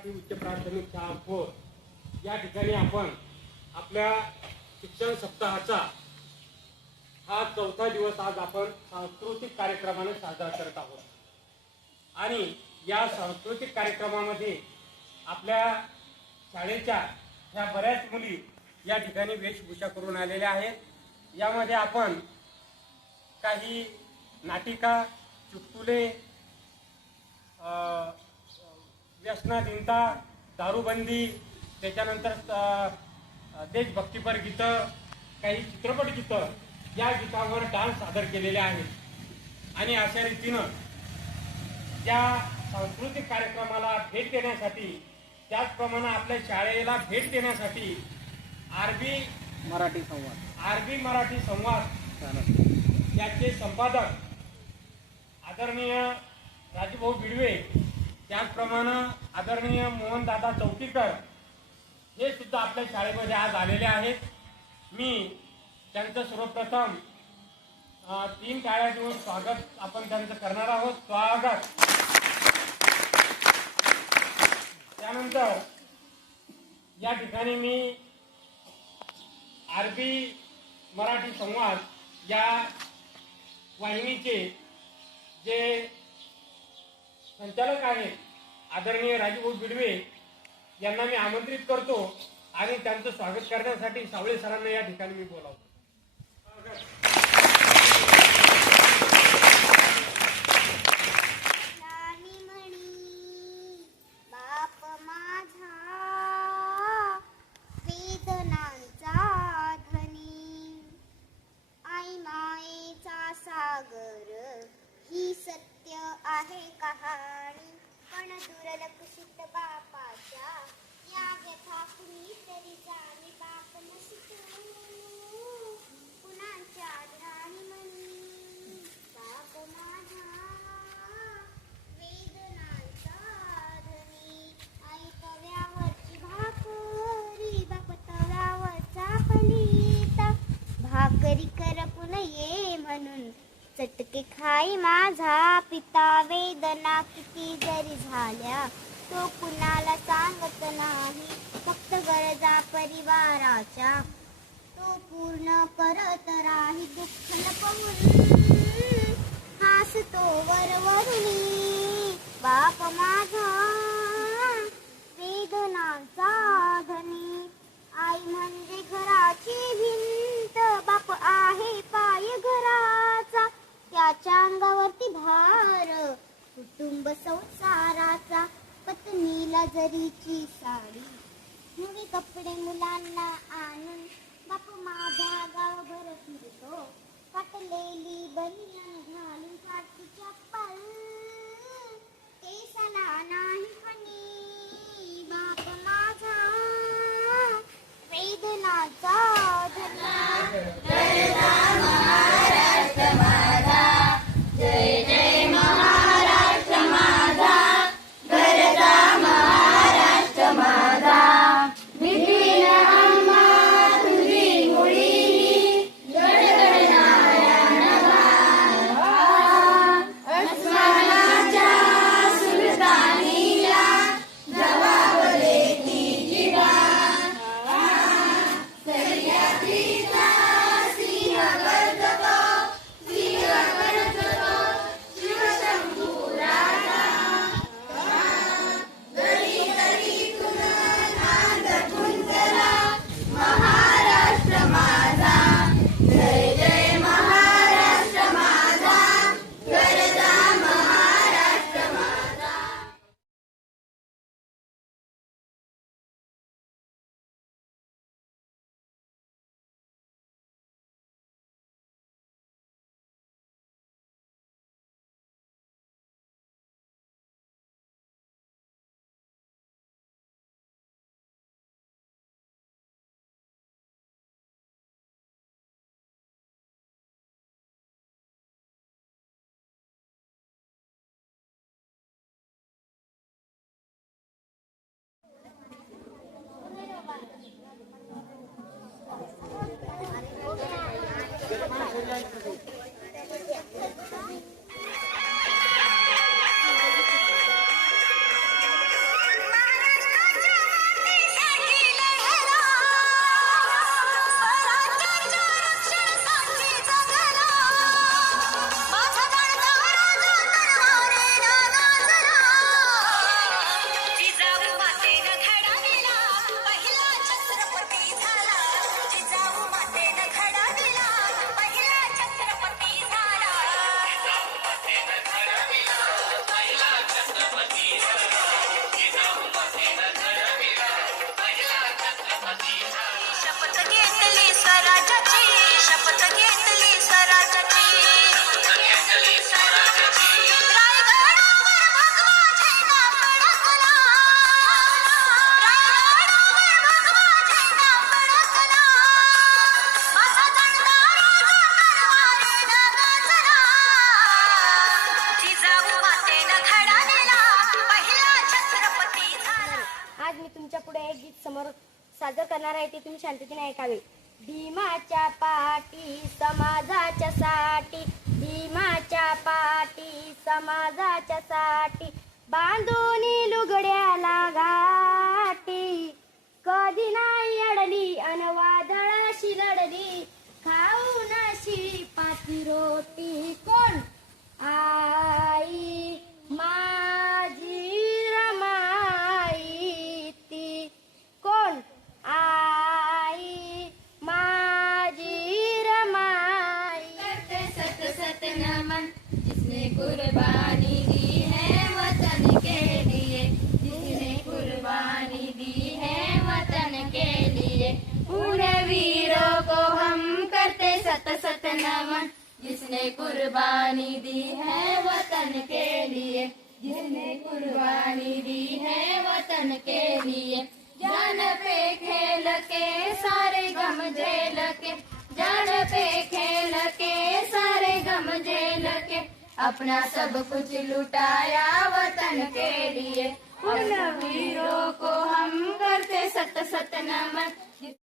मराठी उच्च प्राथमिक शाळा भोर या ठिकाणी आपण आपल्या शिक्षण सप्ताहाचा हा चौथा दिवस आज आपण सांस्कृतिक कार्यक्रमाने साजरा करत आहोत। आणि या सांस्कृतिक कार्यक्रमामध्ये आपल्या शाळेच्या ह्या बऱ्याच मुली या ठिकाणी वेशभूषा करून आलेल्या आहेत। यामध्ये आपण काही नाटिका, चुटकुले, व्यसनाधीनता, दारूबंदी, त्याच्यानंतर देशभक्तीपर गीतं, काही चित्रपट गीतं या गीतांवर डान्स सादर केलेले आहेत। आणि अशा रीतीनं या सांस्कृतिक कार्यक्रमाला भेट देण्यासाठी, त्याचप्रमाणे आपल्या शाळेला भेट देण्यासाठी आरबी मराठी संवाद याचे संपादक आदरणीय राजूभाऊ बिडवे, त्याचप्रमाणे आदरणीय मोहनदादा चौकीकर हे सुद्धा आपल्या शाळेमध्ये आज आलेले आहेत। मी त्यांचं सर्वप्रथम 3 टाळ्या देऊन स्वागत आपण त्यांचं करणार आहोत। स्वागत। त्यानंतर या ठिकाणी मी आरबी मराठी संवाद या वाहिनीचे जे संचालक आहेत आदरणीय राजूभाऊ बिडवे यांना मी आमंत्रित करतो आणि त्यांचं स्वागत करण्यासाठी सावळे सरांना या ठिकाणी मी बोलावतो। आहे कहाणी पण दुर्लक्षित बापाच्या, या व्यथा कुणी तरी जाणे बाप नसतो कुणाच्या आदराने म्हणी। बाप माझा वेदनांचा धनी, आई तव्यावरची भाकरी बाप तव्यावरचा फलिता, भाकरी करपून ये म्हणून चटके खाई माझा पिता। वेदना किती जरी झाल्या तो कुणाला सांगत नाही, फक्त गरजा परिवाराच्या तो पूर्ण करत राही। दुःख लपवून हासतो वरवरुनी, बाप माझा वेदनांचा धनी। आई म्हणजे घराची भिंत, बाप आहे पाय घराचा, त्याच्या अंगावरती भार कुटुंब संसाराचा। पत्नीला जरीची साडी, नवी कपडे मुलांना आणून बाप माझा गावभर फिरतो, फाटलेली बनियान घालून काठी चप्पल केसाला नाही फणी, बाप माझा वेदनाचा धनी। महाराष्ट्र माझा, जय जय महाराष्ट्र माझा, गरजा महाराष्ट्र माझा। मिटवीन आम्हा तुझी मुळी, गडगडणाऱ्या नभा, अस्मानाच्या सुलतान मी तुमच्या पुढे एक गीत समोर सादर करणार आहे, ते तुम्ही शांततेने ऐकावे. भीमाच्या पाठी समाजाच्या साठी, भीमाच्या पाठी समाजाच्या साठी, बांधून लुगड्याला गाठी, कधी नाही अडली अन वादळाशी लढली, खाऊन पाती रोटी. कोण? आई माझी रमाई ती. कोण? आई माझी रमाई. करते सत सत नमन जिसने कुर्बानी दी है वतन के लिए, जिसने कुर्बानी दी है वतन के लिए, उन वीरों को हम करते सत सत नमन, जिसने कुर्बानी दी है वतन के लिए, जिसने कुर्बानी दी है वतन के लिए. जान पे खेल के सारे गम झेल के, जान पे खेल के सारे गम झेल के, अपना सब कुछ लुटाया वतन के लिए, उन वीरों को हम करते सत सत नमन.